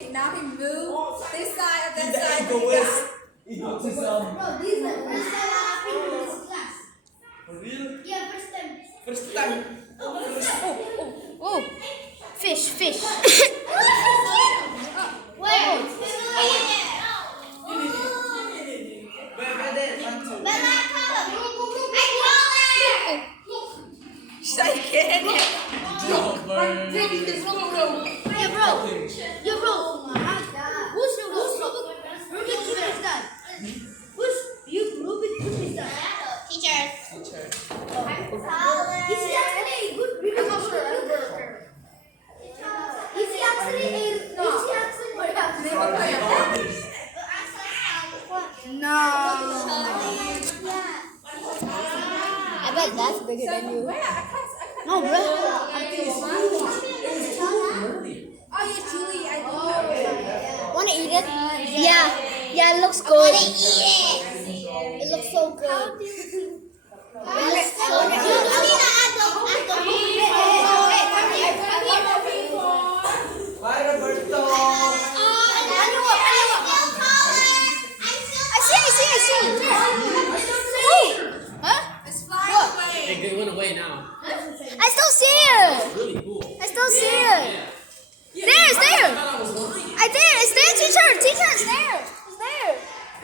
Now he moved this side of that The side. egoist. Egotism. Bro, this is the first time happening in this class. For real? Yeah, first time. First time. Oh, fish. Where? Shake it. Yeah, bro. Yeah, bro. Who's Rubik Cube is that? Who's Rubik Cube is that? Teacher. Teacher. Is he actually a good Rubik Cube? Is he actually a No. I bet that's bigger than you. No, bro. Oh, yeah, Julie. I do. Wanna eat it? Yeah, it looks good. It looks so good. It looks so Bye, Roberto. I see. Huh? It's flying away. It went away now. I still see it. Really cool. I still see it. It's there. I was lying. I did. It's there, teacher. It's there. It's there.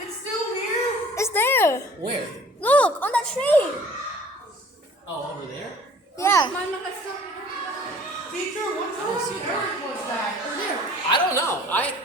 It's still here. It's there. Where? Look, on that tree. Oh, over there? Yeah. Teacher, what's I don't know.